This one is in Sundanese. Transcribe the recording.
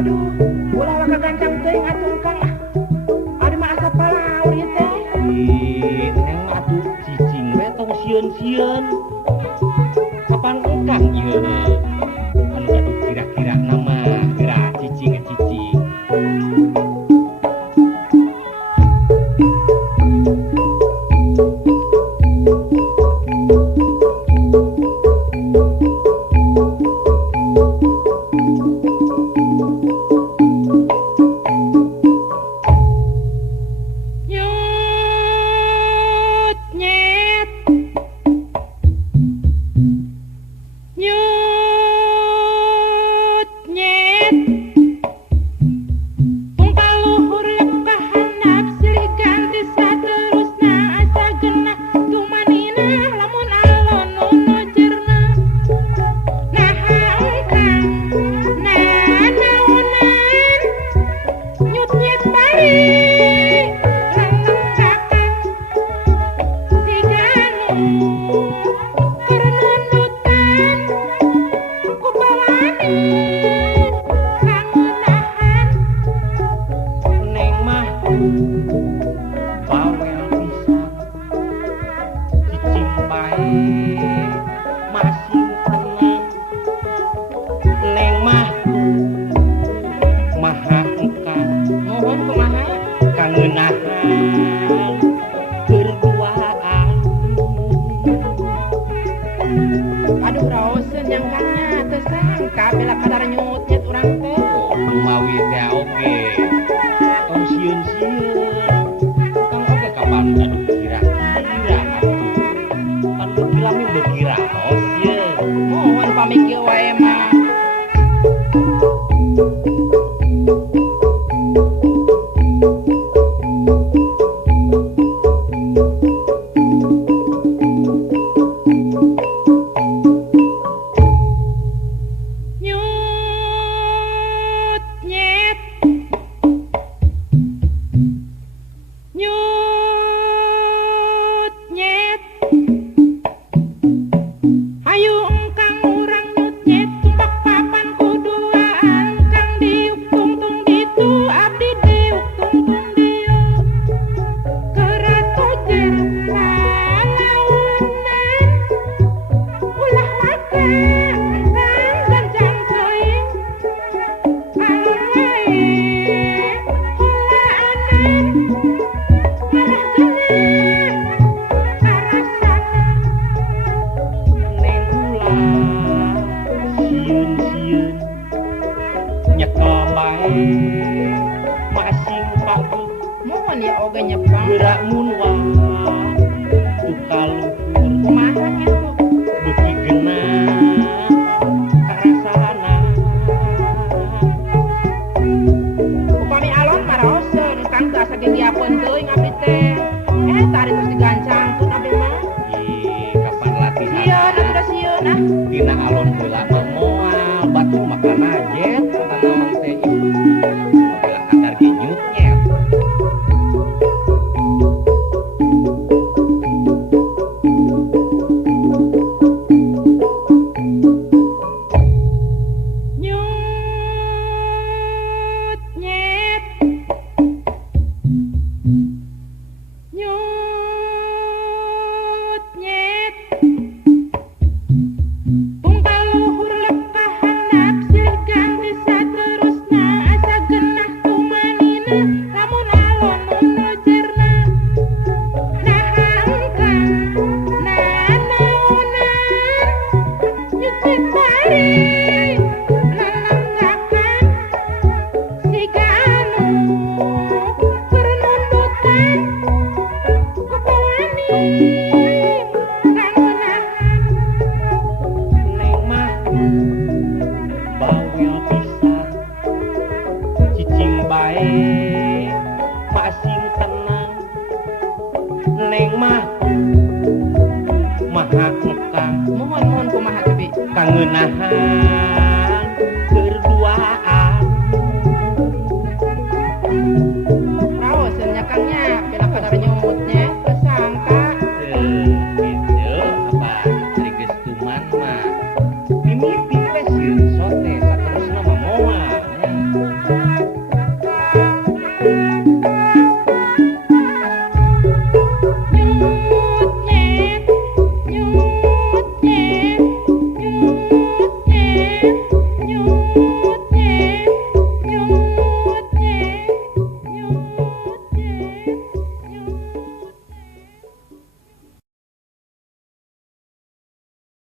Aduh, ulah kagancang teuing atuh Kang. Ari mah asa palaur ieu teh. Neng mah atuh cicing we tong sieun-sieun. Kapan engkang ieu? Anu atuh kira-kira nama geura cicing. Aduh raoseun nyangkangnya teu sangka bela kadar nyut-nyut urang teh. Mawi teh oge. Tong sieun-sieun. Kang oge kapan aduh kira-kira atuh. Pan berkira mah berkira raos ye. Mohon pamikir wae mah. Masing paduh mohon ya oge nyepang gerak munwa tukaluhur kumaha kitu beuki genah karasana upami alon mah raoseun Kang teu asa gigiapeun teuing abdi teh tari terus digancangkeun abdi mah kapan latihan sieun atuh sieun dina alon heula mah moal batu makan ajet naon teh bila kadar ginyutnya masing tenang neng mah maha engkang mohon kumaha teh bi kangenahan berduaan raoseun nya Kangnya bila kadar nyumutnya teu sangka gitu apa cari gestuman mah mimiti we sieun